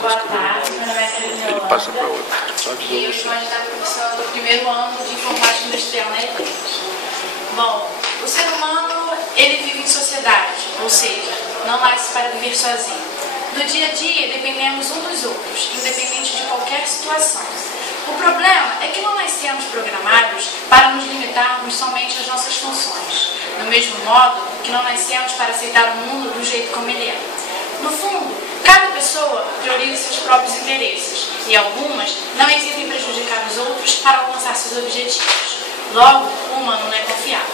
Boa tarde, meu nome é Carolina Ele passa para outra. E eu sou a professora do primeiro ano de Informática Industrial na ETEC. Bom, o ser humano, ele vive em sociedade, ou seja, não nasce para viver sozinho. No dia a dia, dependemos uns dos outros, independente de qualquer situação. O problema é que não nascemos programados para nos limitarmos somente às nossas funções, do mesmo modo que não nascemos para aceitar o mundo do jeito como ele é. No fundo, cada pessoa prioriza seus próprios interesses e algumas não hesitam em prejudicar os outros para alcançar seus objetivos. Logo, o humano não é confiável.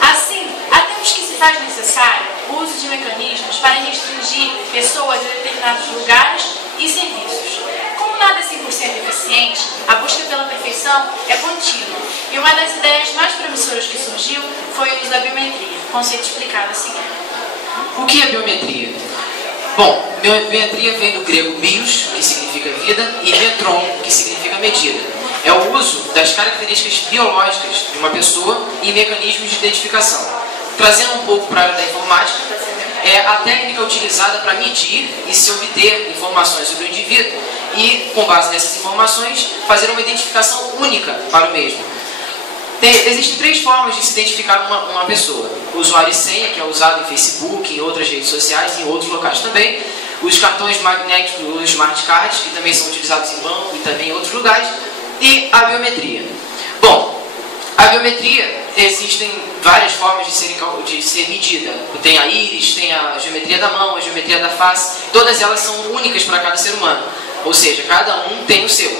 Assim, há tempos que se faz necessário o uso de mecanismos para restringir pessoas a determinados lugares e serviços. Como nada é 100% eficiente, a busca pela perfeição é contínua. E uma das ideias mais promissoras que surgiu foi o uso da biometria, conceito explicado a seguir. O que é biometria? Bom, biometria vem do grego bios, que significa vida, e metron, que significa medida. É o uso das características biológicas de uma pessoa e mecanismos de identificação. Trazendo um pouco para a área da informática, é a técnica utilizada para medir e se obter informações sobre o indivíduo e, com base nessas informações, fazer uma identificação única para o mesmo. Existem três formas de se identificar uma pessoa. O usuário e senha, que é usado em Facebook, em outras redes sociais e em outros locais também. Os cartões magnéticos, os smart cards, que também são utilizados em banco e também em outros lugares. E a biometria. Bom, a biometria, existem várias formas de ser medida. Tem a íris, tem a geometria da mão, a geometria da face. Todas elas são únicas para cada ser humano. Ou seja, cada um tem o seu.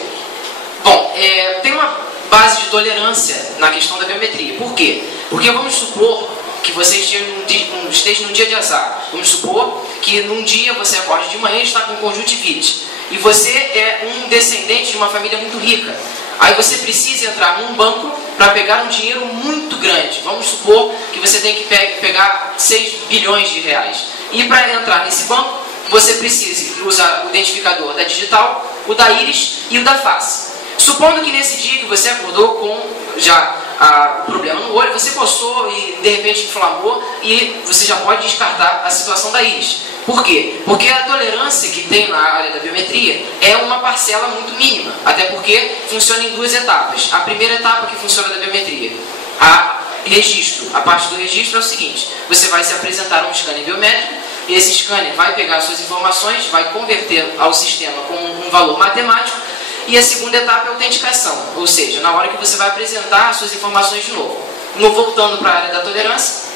Bom, tem uma base de tolerância na questão da biometria. Por quê? Porque vamos supor que você esteja num dia de azar. Vamos supor que num dia você acorde de manhã e está com conjuntivite. E você é um descendente de uma família muito rica. Aí você precisa entrar num banco para pegar um dinheiro muito grande. Vamos supor que você tem que pegar 6 bilhões de reais. E para entrar nesse banco, você precisa usar o identificador da digital, o da íris e o da face. Supondo que nesse dia que você acordou com já o problema no olho, você coçou e de repente inflamou e você já pode descartar a situação da íris. Por quê? Porque a tolerância que tem na área da biometria é uma parcela muito mínima, até porque funciona em duas etapas. A primeira etapa que funciona da biometria, registro. A parte do registro é o seguinte: você vai se apresentar a um scanner biométrico, e esse scanner vai pegar suas informações, vai converter ao sistema com um valor matemático. E a segunda etapa é a autenticação, ou seja, na hora que você vai apresentar as suas informações de novo. Voltando para a área da tolerância,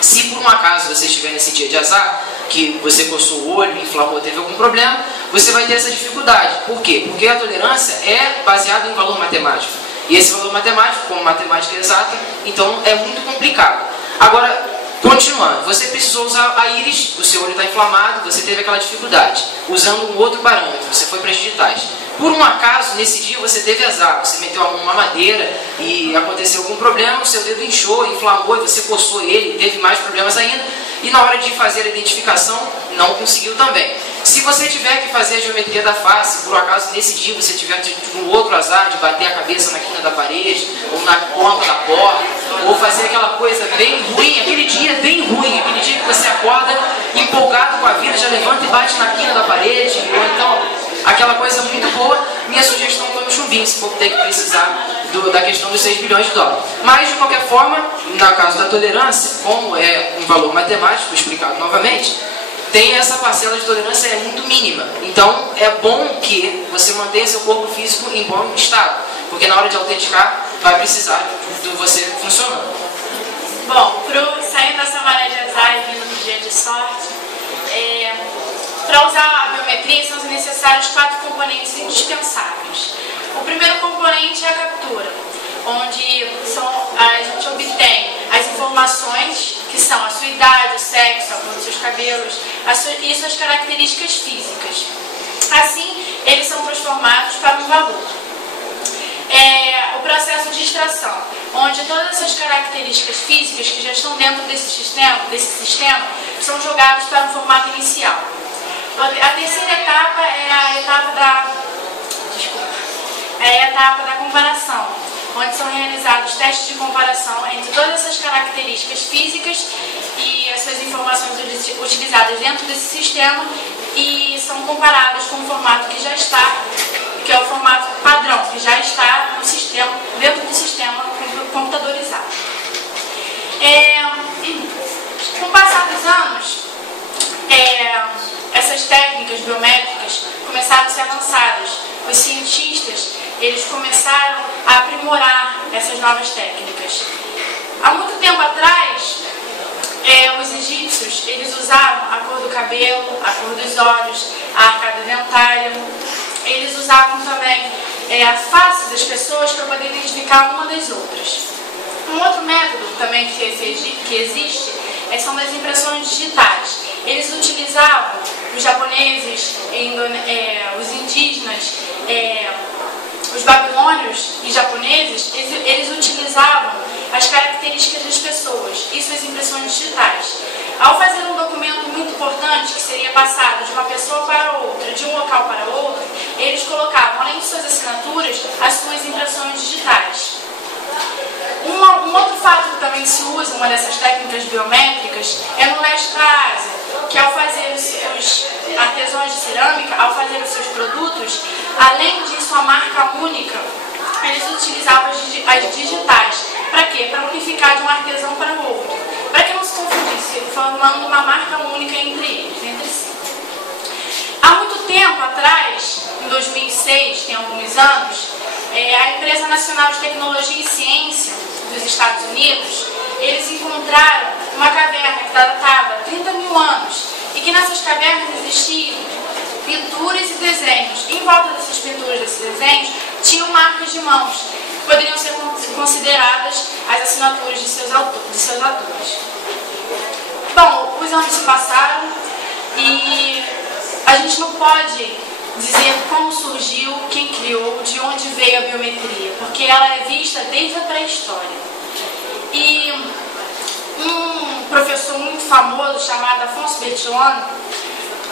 se por um acaso você estiver nesse dia de azar, que você coçou o olho, inflamou, teve algum problema, você vai ter essa dificuldade. Por quê? Porque a tolerância é baseada em valor matemático. E esse valor matemático, como matemática exata, então é muito complicado. Agora, continuando, você precisou usar a íris, o seu olho está inflamado, você teve aquela dificuldade. Usando um outro parâmetro, você foi para as digitais. Por um acaso, nesse dia você teve azar, você meteu a mão numa madeira e aconteceu algum problema, o seu dedo inchou, inflamou e você coçou ele, teve mais problemas ainda, e na hora de fazer a identificação, não conseguiu também. Se você tiver que fazer a geometria da face, por acaso nesse dia você tiver um outro azar de bater a cabeça na quina da parede, ou na ponta da porta, ou fazer aquela coisa bem ruim, aquele dia bem ruim, aquele dia que você acorda empolgado com a vida, já levanta e bate na quina da parede, ou então aquela coisa muito boa, minha sugestão foi no chumbinho, se for ter que precisar da questão dos 6 bilhões de dólares. Mas, de qualquer forma, no caso da tolerância, como é um valor matemático, explicado novamente, tem essa parcela de tolerância muito mínima. Então, é bom que você mantenha seu corpo físico em bom estado, porque na hora de autenticar, vai precisar de você funcionando. Bom, saindo dessa maré de azar e vindo do dia de sorte, para usar a biometria são necessários 4 componentes indispensáveis. O primeiro componente é a captura, onde a gente obtém as informações que são a sua idade, o sexo, a cor dos seus cabelos e suas características físicas. Assim, eles são transformados para um valor. O processo de extração, onde todas essas características físicas que já estão dentro desse sistema são jogadas para um formato inicial. A terceira etapa é a etapa da comparação, onde são realizados testes de comparação entre todas essas características físicas e as suas informações utilizadas dentro desse sistema e são comparadas com o formato que já está, que é o formato padrão, que já está no sistema, dentro do sistema computadorizado. Com o passar dos anos, essas técnicas biométricas começaram a ser avançadas. Os cientistas, eles começaram a aprimorar essas novas técnicas. Há muito tempo atrás, os egípcios, eles usavam a cor do cabelo, a cor dos olhos, a arcada dentária. Eles usavam também a face das pessoas para poder identificar uma das outras. Um outro método também que existe são das impressões digitais. Eles utilizavam, os japoneses, os indígenas, os babilônios e japoneses, eles utilizavam as características das pessoas e suas impressões digitais. Ao fazer um documento muito importante, que seria passado de uma pessoa para outra, de um local para outro, eles colocavam, além de suas assinaturas, as suas impressões digitais. Um outro fato que também se usa, uma dessas técnicas biométricas, é no leste da Ásia, que ao fazer os artesãos de cerâmica, ao fazer os seus produtos, além de sua marca única, eles utilizavam as digitais. Para quê? Para unificar de um artesão para o outro. Para que não se confundisse, formando uma marca única entre eles, entre si. Há muito tempo atrás, em 2006, tem alguns anos, a Empresa Nacional de Tecnologia e Ciência dos Estados Unidos, eles encontraram uma caverna que datava 30 mil anos e que nessas cavernas existiam pinturas e desenhos. Em volta dessas pinturas, desses desenhos, tinham marcas de mãos, que poderiam ser consideradas as assinaturas de seus autores. Bom, os anos se passaram e a gente não pode dizer como surgiu, quem criou, de onde veio a biometria, porque ela é vista desde a pré-história. E um professor muito famoso chamado Afonso Bertillon,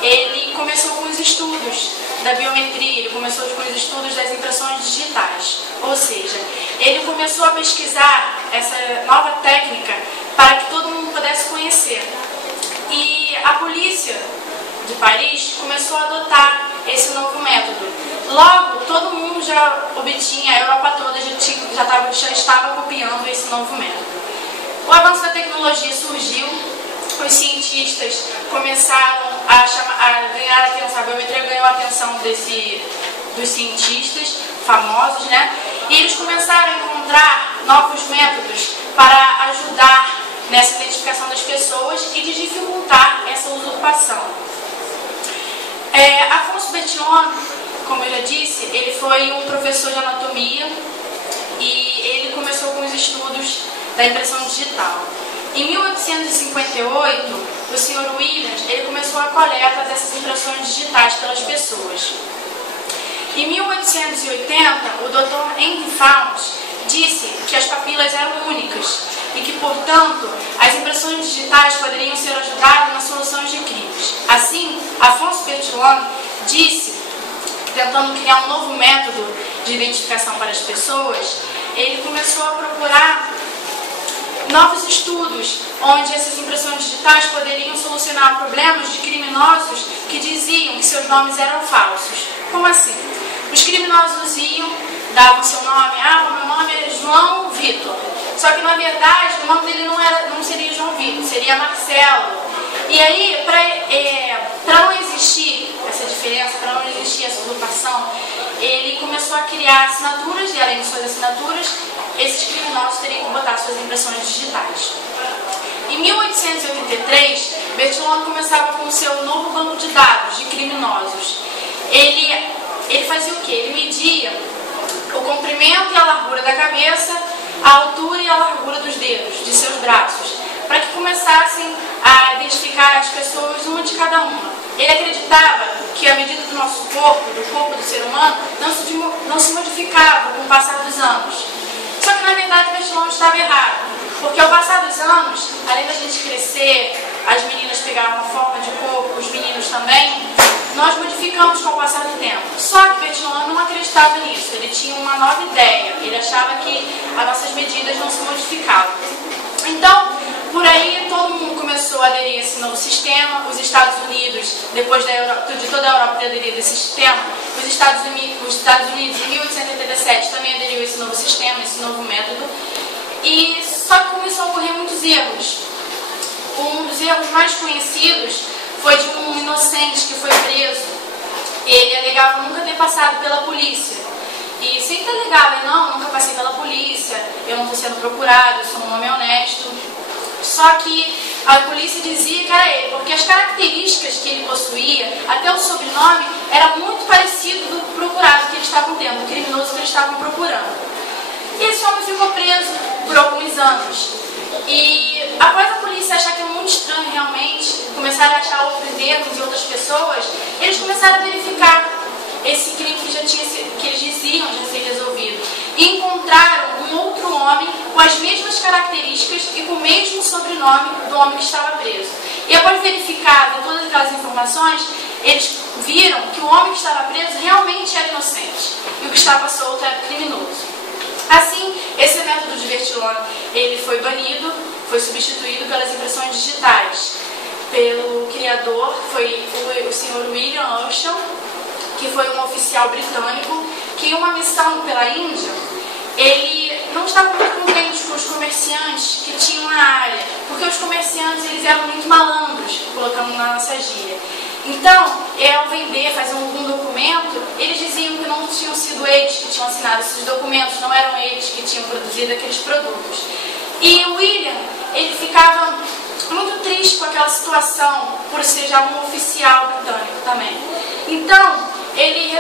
ele começou com os estudos da biometria, ele começou com os estudos das impressões digitais. Ou seja, ele começou a pesquisar essa nova técnica para que todo mundo pudesse conhecer. E a polícia de Paris começou a adotar esse novo método. Logo, todo mundo já obtinha, a Europa toda já estava copiando esse novo método. O avanço da tecnologia surgiu, os cientistas começaram a ganhar atenção, a biometria ganhou a atenção dos cientistas famosos, né? E eles começaram a encontrar novos métodos para ajudar nessa identificação das pessoas e de dificultar essa usurpação. Afonso Bertillon, como eu já disse, ele foi um professor de anatomia e ele começou com os estudos da impressão digital. Em 1858, o Sr. Williams ele começou a coleta dessas impressões digitais pelas pessoas. Em 1880, o Dr. Henry Fount disse que as papilas eram únicas e que, portanto, as impressões digitais poderiam ser ajudadas nas soluções de crimes. Assim, Afonso Bertillon disse, tentando criar um novo método de identificação para as pessoas, ele começou a procurar novos estudos, onde essas impressões digitais poderiam solucionar problemas de criminosos que diziam que seus nomes eram falsos. Como assim? Os criminosos davam seu nome, meu nome é João Vitor. Só que, na verdade, o nome dele não seria João Vitor, seria Marcelo. E aí, para não existir essa diferença, para não existir essa usurpação, ele começou a criar assinaturas, e além de suas assinaturas, esses criminosos teriam que botar suas impressões digitais. Em 1883, Bertillon começava com o seu novo banco de dados de criminosos. Ele fazia o quê? Ele media o comprimento e a largura da cabeça, a altura e a largura dos dedos, de seus braços, para que começassem a identificar as pessoas uma de cada uma. Ele acreditava que a medida do nosso corpo, do corpo do ser humano, não se modificava com o passar dos anos. Só que, na verdade, Bertillon estava errado, porque ao passar dos anos, além da gente crescer, as meninas pegavam uma forma de corpo, os meninos também, nós modificamos com o passar do tempo. Só que Bertillon não acreditava nisso, ele tinha uma nova ideia, ele achava que as nossas medidas não se modificavam. Então, Por aí todo mundo começou a aderir a esse novo sistema. Os Estados Unidos, depois de toda a Europa ter aderido a esse sistema, os Estados Unidos em 1887 também aderiu a esse novo sistema, esse novo método. E só que começou a ocorrer muitos erros. Um dos erros mais conhecidos foi de um inocente que foi preso. Ele alegava nunca ter passado pela polícia. E sempre alegava, não, nunca passei pela polícia, eu não estou sendo procurado, eu sou um homem honesto. Só que a polícia dizia que era ele, porque as características que ele possuía, até o sobrenome, era muito parecido do procurado que eles estavam tendo, do criminoso que eles estavam procurando. E esse homem ficou preso por alguns anos. E após a polícia achar que é muito estranho realmente, começaram a achar outros erros e outras pessoas, eles começaram a verificar esse crime que eles diziam já ser resolvido. E encontraram um outro homem com as mesmas características e com o mesmo sobrenome do homem que estava preso. E após verificar todas aquelas informações, eles viram que o homem que estava preso realmente era inocente e o que estava solto era criminoso. Assim, esse método de Bertillon, ele foi banido, foi substituído pelas impressões digitais. Pelo criador, foi o Sr. William Herschel, que foi um oficial britânico, que em uma missão pela Índia, ele não estava muito contente com os comerciantes que tinham na área, porque os comerciantes eles eram muito malandros, colocando na nossa gíria. Então, ao vender, fazer algum documento, eles diziam que não tinham sido eles que tinham assinado esses documentos, não eram eles que tinham produzido aqueles produtos. E o William, ele ficava muito triste com aquela situação, por ser já um oficial britânico também. Então, ele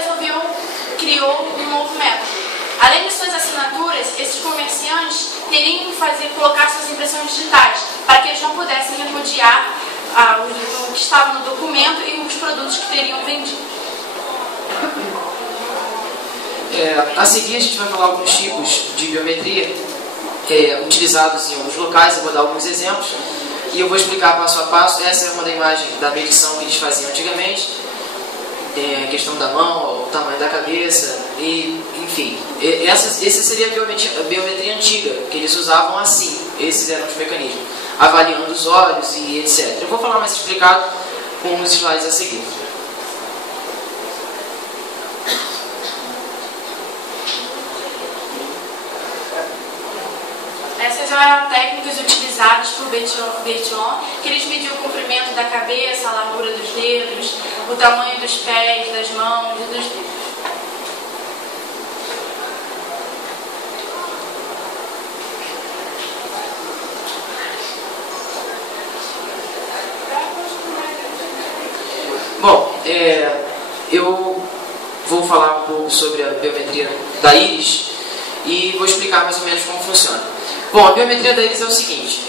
criou um novo método. Além de suas assinaturas, esses comerciantes teriam que colocar suas impressões digitais, para que eles não pudessem repudiar o que estava no documento e os produtos que teriam vendido. A seguir a gente vai falar alguns tipos de biometria utilizados em alguns locais. Eu vou dar alguns exemplos e eu vou explicar passo a passo. Essa é uma da imagem da medição que eles faziam antigamente. A questão da mão, o tamanho da cabeça, e, enfim. Essa seria a biometria antiga, que eles usavam assim. Esses eram os mecanismos, avaliando os olhos e etc. Eu vou falar mais explicado com os slides a seguir. Essas eram técnicas utilizadas por Bertillon, que eles mediam o comprimento da cabeça, a largura dos dedos, o tamanho dos pés, das mãos e dos dedos. Bom, eu vou falar um pouco sobre a biometria da íris e vou explicar mais ou menos como funciona. Bom, a biometria da íris é o seguinte: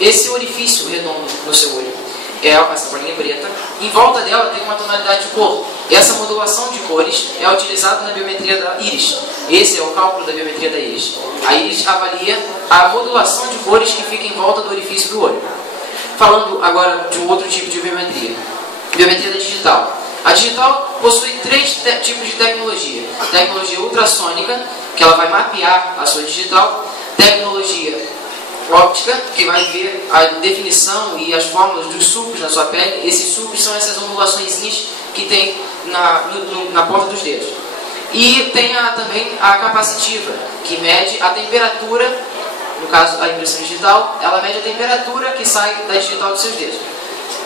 esse orifício redondo no seu olho é essa bolinha preta, em volta dela tem uma tonalidade de cor. Essa modulação de cores é utilizada na biometria da íris. Esse é o cálculo da biometria da íris. A íris avalia a modulação de cores que fica em volta do orifício do olho. Falando agora de um outro tipo de biometria. Biometria da digital. A digital possui três tipos de tecnologia. Tecnologia ultrassônica, que ela vai mapear a sua digital. Tecnologia óptica, que vai ver a definição e as fórmulas dos sulcos na sua pele. Esses sulcos são essas ondulaçõezinhas que tem na ponta dos dedos. E tem também a capacitiva, que mede a temperatura, no caso a impressão digital, ela mede a temperatura que sai da digital dos seus dedos.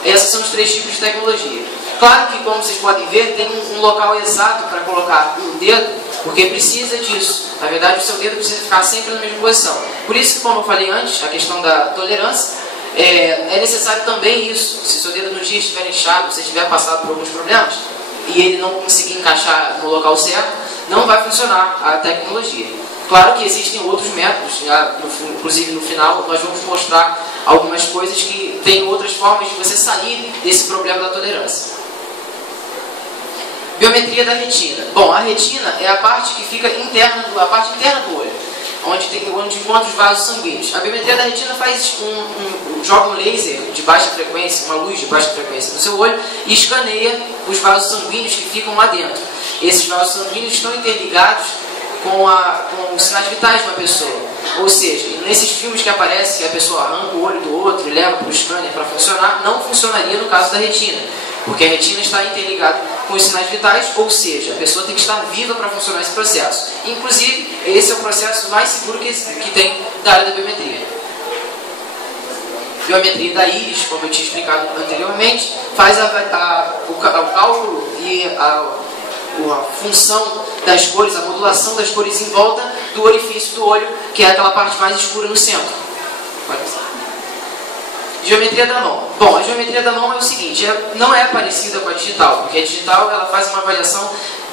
Esses são os três tipos de tecnologia. Claro que, como vocês podem ver, tem um local exato para colocar o dedo, porque precisa disso. Na verdade, o seu dedo precisa ficar sempre na mesma posição. Por isso que, como eu falei antes, a questão da tolerância, é necessário também isso. Se o seu dedo no dia estiver inchado, se estiver passado por alguns problemas, e ele não conseguir encaixar no local certo, não vai funcionar a tecnologia. Claro que existem outros métodos, inclusive no final nós vamos mostrar algumas coisas que tem outras formas de você sair desse problema da tolerância. Biometria da retina. Bom, a retina é a parte que fica interna a parte interna do olho, onde encontra os vasos sanguíneos. A biometria da retina faz joga um laser de baixa frequência, uma luz de baixa frequência no seu olho e escaneia os vasos sanguíneos que ficam lá dentro. Esses vasos sanguíneos estão interligados com os sinais vitais de uma pessoa. Ou seja, nesses filmes que aparece que a pessoa arranca o olho do outro e leva para o scanner para funcionar, não funcionaria no caso da retina, porque a retina está interligada com os sinais vitais, ou seja, a pessoa tem que estar viva para funcionar esse processo. Inclusive, esse é o processo mais seguro que tem da área da biometria. Biometria da íris, como eu tinha explicado anteriormente, faz o cálculo e a função das cores, a modulação das cores em volta do orifício do olho, que é aquela parte mais escura no centro. Geometria da mão. Bom, a geometria da mão é o seguinte, não é parecida com a digital, porque a digital ela faz uma avaliação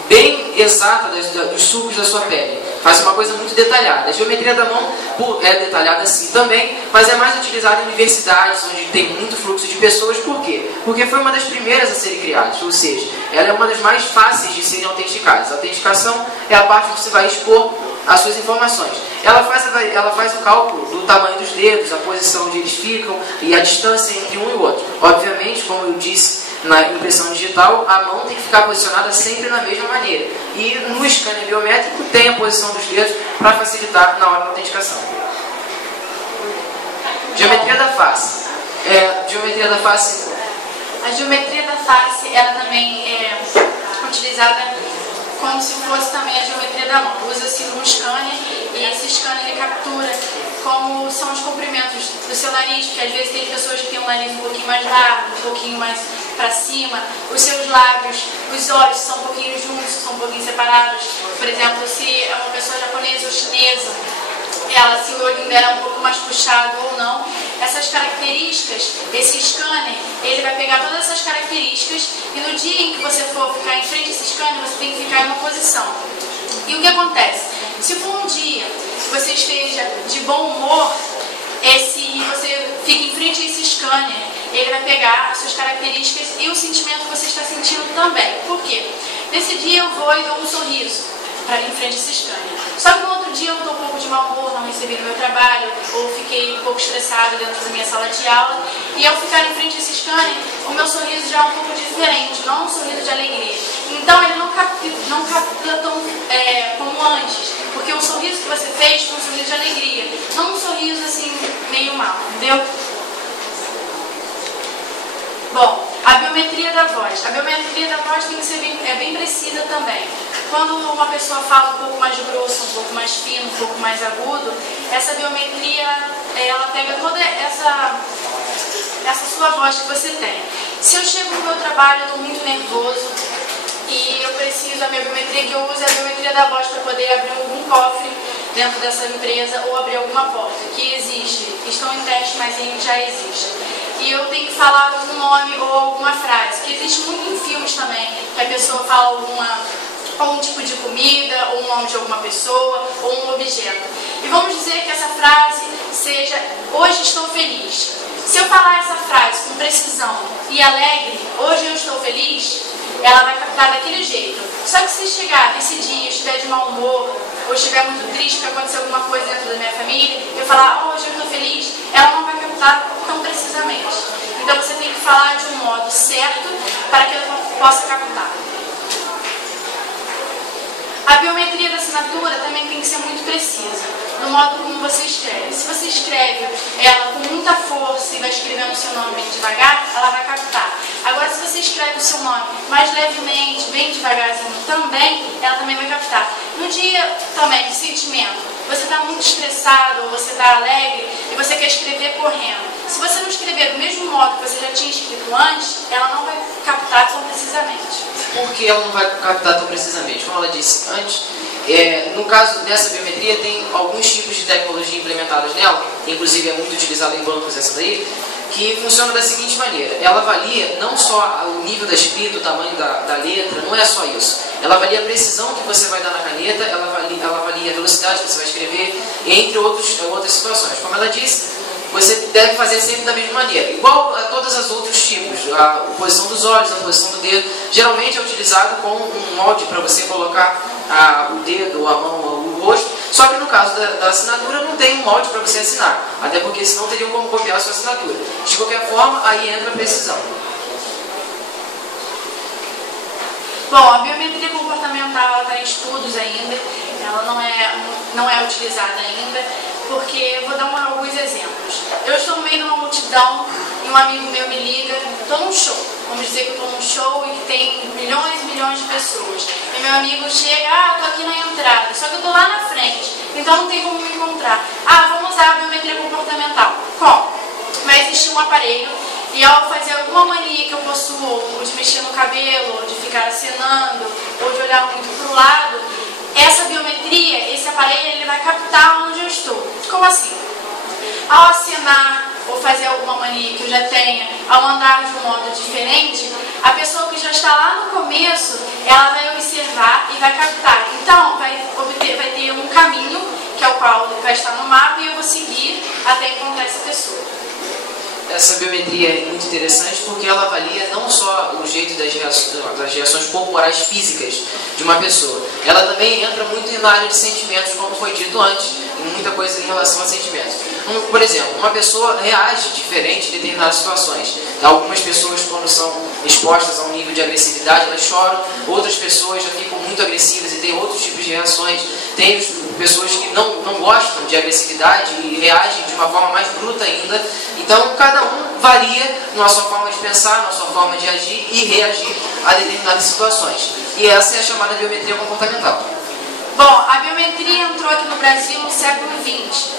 bem exata dos sulcos da sua pele. Faz uma coisa muito detalhada. A geometria da mão é detalhada sim também, mas é mais utilizada em universidades, onde tem muito fluxo de pessoas. Por quê? Porque foi uma das primeiras a serem criadas, ou seja, ela é uma das mais fáceis de serem autenticadas. A autenticação é a parte onde você vai expor as suas informações. Ela faz o cálculo do tamanho dos dedos, a posição onde eles ficam e a distância entre um e o outro. Obviamente, como eu disse, na impressão digital, a mão tem que ficar posicionada sempre na mesma maneira. E no scanner biométrico tem a posição dos dedos para facilitar na hora da autenticação. Geometria da face. Geometria da face. A geometria da face, ela também é utilizada como se fosse também a geometria da mão. Usa-se um scanner e esse scanner ele captura como são os comprimentos do seu nariz, porque às vezes tem pessoas que têm um nariz um pouquinho mais largo, um pouquinho mais para cima, os seus lábios, os olhos são um pouquinho juntos, são um pouquinho separados. Por exemplo, se é uma pessoa japonesa ou chinesa, se o olhinho dela é um pouco mais puxado ou não, essas características, esse scanner, ele vai pegar todas essas características e no dia em que você for ficar em frente a esse scanner, você tem que ficar em uma posição. E o que acontece? Se for um dia que você esteja de bom humor, você fica em frente a esse scanner, ele vai pegar as suas características e o sentimento que você está sentindo também. Por quê? Nesse dia eu vou e dou um sorriso em frente a esse scanner. Só que no outro dia eu estou um pouco de mau humor, não recebi no meu trabalho, ou fiquei um pouco estressada dentro da minha sala de aula, e ao ficar em frente a esse scanner, o meu sorriso já é um pouco diferente, não um sorriso de alegria. Então ele não capta tão como antes, porque o sorriso que você fez foi um sorriso de alegria, não um sorriso assim meio mal, entendeu? Bom, a biometria da voz. A biometria da voz tem que ser bem precisa também. Quando uma pessoa fala um pouco mais grosso, um pouco mais fino, um pouco mais agudo, essa biometria, ela pega toda essa sua voz que você tem. Se eu chego no meu trabalho, eu estou muito nervoso e eu preciso, a minha biometria que eu uso é a biometria da voz para poder abrir algum cofre dentro dessa empresa ou abrir alguma porta, que existe. Estão em teste, mas já existe. E eu tenho que falar algum nome ou alguma frase, que existe muito em filmes também, que a pessoa fala ou um tipo de comida, ou um nome de alguma pessoa, ou um objeto. E vamos dizer que essa frase seja, hoje estou feliz. Se eu falar essa frase com precisão e alegre, hoje eu estou feliz, ela vai captar daquele jeito. Só que se chegar nesse dia, eu estiver de mau humor, ou estiver muito triste porque aconteceu alguma coisa dentro da minha família, eu falar, hoje eu estou feliz, ela não vai captar tão precisamente. Então você tem que falar de um modo certo para que ela possa captar. A biometria da assinatura também tem que ser muito precisa, no modo como você escreve. Se você escreve ela com muita força e vai escrevendo o seu nome bem devagar, ela vai captar. Agora, se você escreve o seu nome mais levemente, bem devagarzinho também, ela também vai captar. No dia também de sentimento, você está muito estressado ou você está alegre e você quer escrever correndo. Se você não escrever do mesmo modo que você já tinha escrito antes, ela não vai captar tão precisamente. Por que ela não vai captar tão precisamente? Como ela disse antes, no caso dessa biometria tem alguns tipos de tecnologia implementadas nela, inclusive é muito utilizada em bancos essa daí, que funciona da seguinte maneira: ela avalia não só o nível da escrita, o tamanho da letra, não é só isso. Ela avalia a precisão que você vai dar na caneta, ela avalia a velocidade que você vai escrever, entre outras situações. Como ela disse, você deve fazer sempre da mesma maneira, igual a todos os outros tipos. A posição dos olhos, a posição do dedo, geralmente é utilizado com um molde para você colocar o dedo, a mão, o rosto. Só que no caso da assinatura não tem um molde para você assinar, até porque senão teriam como copiar a sua assinatura. De qualquer forma, aí entra a precisão. Bom, a biometria comportamental está em estudos ainda, ela não é utilizada ainda. porque eu vou dar alguns exemplos. Eu estou no meio de uma multidão e um amigo meu me liga, estou num show. Vamos dizer que eu estou num show e que tem milhões e milhões de pessoas. E meu amigo chega, estou aqui na entrada, só que eu estou lá na frente, então não tem como me encontrar. Vamos usar a biometria comportamental. Como? Vai existir um aparelho e ao fazer alguma mania que eu possuo, ou de mexer no cabelo, ou de ficar acenando, ou de olhar muito para o lado, essa biometria, esse aparelho, ele vai captar onde eu estou. Como assim? Ao acenar ou fazer alguma mania que eu já tenha, ao andar de um modo diferente, a pessoa que já está lá no começo, ela vai observar e vai captar. Então, vai ter um caminho, que é o qual vai estar no mapa, e eu vou seguir até encontrar essa pessoa. Essa biometria é muito interessante porque ela avalia não só o jeito das reações corporais físicas de uma pessoa, ela também entra muito na área de sentimentos, como foi dito antes, em muita coisa em relação a sentimentos. Por exemplo, uma pessoa reage diferente em determinadas situações. Algumas pessoas, quando são expostas a um nível de agressividade, elas choram, outras pessoas já ficam muito agressivas e têm outros tipos de reações. Tem pessoas que não gostam de agressividade e reagem de uma forma mais bruta ainda. Então, cada um varia na sua forma de pensar, na sua forma de agir e reagir a determinadas situações. E essa é a chamada biometria comportamental. Bom, a biometria entrou aqui no Brasil no século XX.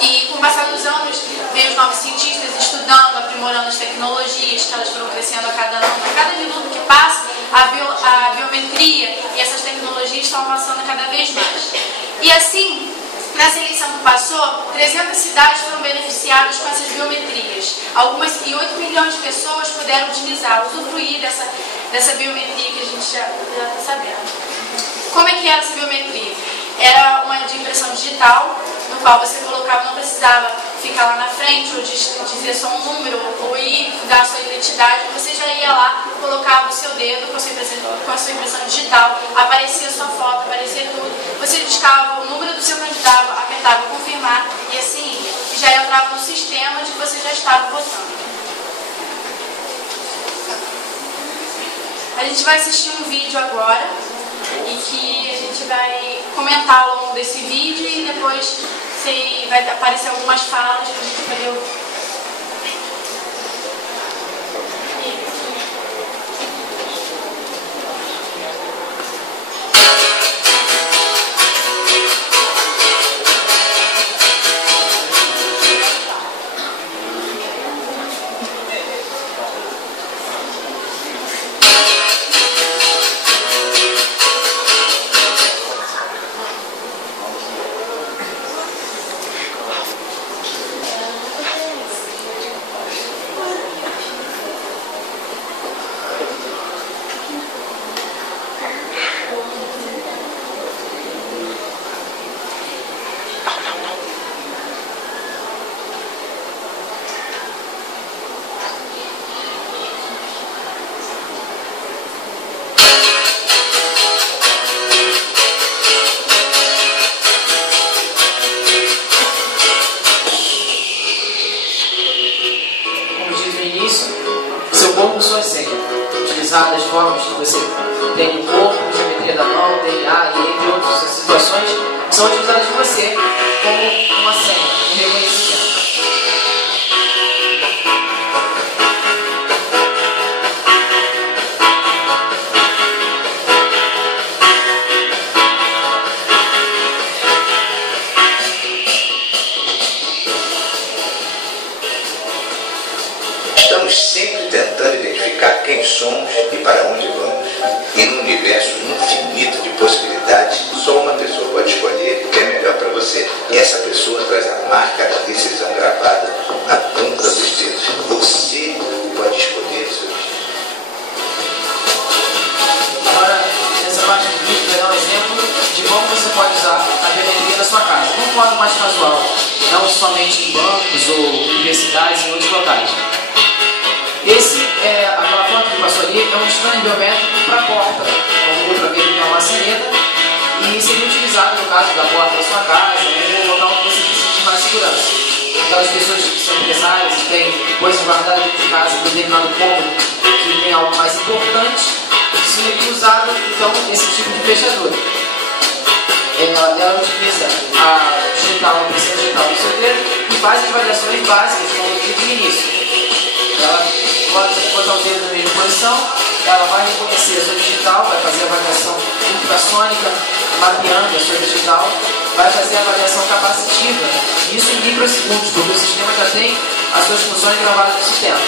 E com o passar dos anos, veio os novos cientistas estudando, aprimorando as tecnologias, que elas foram crescendo a cada ano. A cada minuto que passa, a biometria e essas tecnologias estão avançando cada vez mais. E assim, nessa eleição que passou, 300 cidades foram beneficiadas com essas biometrias. E 8 milhões de pessoas puderam utilizar, usufruir dessa biometria que a gente já está sabendo. Como é que era essa biometria? Era uma de impressão digital, no qual você colocava, não precisava ficar lá na frente ou dizer só um número ou ir dar a sua identidade, você já ia lá, colocava o seu dedo com a sua impressão digital, aparecia a sua foto, aparecia tudo, você discava o número do seu candidato, apertava confirmar e assim ia. E já entrava no sistema de que você já estava votando. A gente vai assistir um vídeo agora e que a gente vai comentar ao longo desse vídeo e depois vai aparecer algumas falas que a gente vai ouvir. Suas senhas, utilizar das formas que você tem no corpo, geometria da mão, DNA e entre outras situações, são utilizadas por você como uma senha, um reconhecimento. Estamos sempre tentando identificar quem somos e para onde vamos. E num universo infinito de possibilidades, só uma pessoa pode escolher o que é melhor para você. E essa pessoa traz a marca da decisão gravada na ponta dos dedos. Você pode escolher o seu destino. Agora, nessa parte do vídeo, vai dar um exemplo de como você pode usar a biometria na sua casa. De um modo mais casual, não somente em bancos ou universidades e outros locais. Aquela foto que passou ali é um scanner biométrico para a porta, como outra vez que é uma maçaneta, e seria utilizado no caso da porta da sua casa, ou no local que você precisa de mais segurança. Aquelas pessoas que são empresárias e têm coisas guardadas dentro de casa em determinado cômodo que tem algo mais importante, seria usado então esse tipo de fechadura. Ela utiliza a impressão digital faz as variações básicas, como eu disse no início. Ela pode botar o dedo na mesma posição, ela vai reconhecer a sua digital, vai fazer a avaliação ultrassônica, mapeando a sua digital, vai fazer a avaliação capacitiva, isso em microsegundos, porque o sistema já tem as suas funções gravadas no sistema.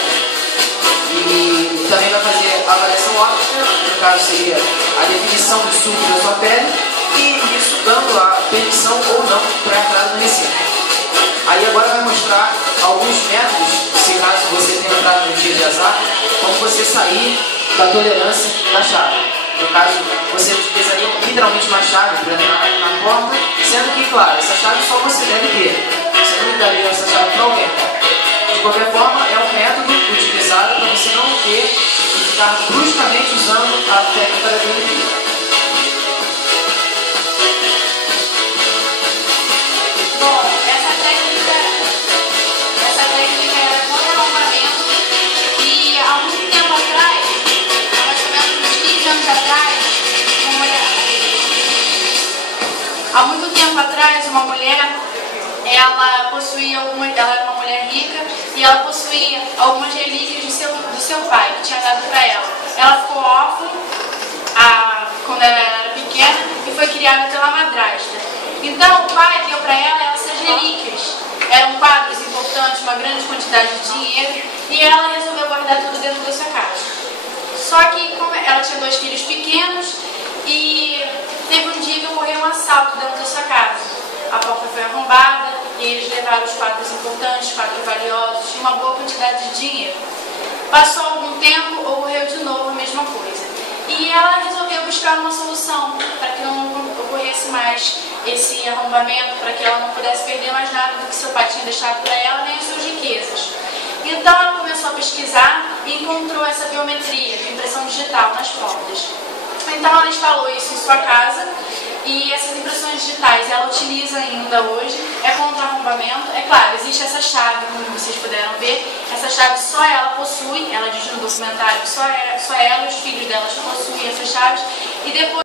E também vai fazer a avaliação óptica, no caso seria a definição do sulco da sua pele, e isso dando a permissão ou não para a entrada no recinto. Aí agora vai mostrar alguns métodos, se caso você tenha entrado no dia de azar, como você sair da tolerância da chave. No caso, você utilizaria literalmente uma chave para entrar na porta, sendo que, claro, essa chave só você deve ter. Você não daria essa chave para alguém. De qualquer forma, é um método utilizado para você não ter que ficar bruscamente usando a técnica da biometria. Há muito tempo atrás, uma mulher, ela era uma mulher rica e ela possuía algumas relíquias do seu pai, que tinha dado para ela. Ela ficou órfã quando ela era pequena e foi criada pela madrasta. Então, o pai deu para ela essas relíquias. Eram quadros importantes, uma grande quantidade de dinheiro, e ela resolveu guardar tudo dentro da sua casa. Só que, como ela tinha 2 filhos pequenos, e teve um dia que ocorreu um assalto dentro da sua casa. A porta foi arrombada e eles levaram os quadros importantes, quadros valiosos e uma boa quantidade de dinheiro. Passou algum tempo, ocorreu de novo a mesma coisa. E ela resolveu buscar uma solução para que não ocorresse mais esse arrombamento, para que ela não pudesse perder mais nada do que seu pai tinha deixado para ela, nem as suas riquezas. Então ela começou a pesquisar e encontrou essa biometria de impressão digital nas portas. Então ela instalou isso em sua casa e essas impressões digitais ela utiliza ainda hoje, é contra arrombamento. É claro, existe essa chave, como vocês puderam ver, essa chave só ela possui, ela diz no documentário que só ela e os filhos dela possuem essas chaves, e depois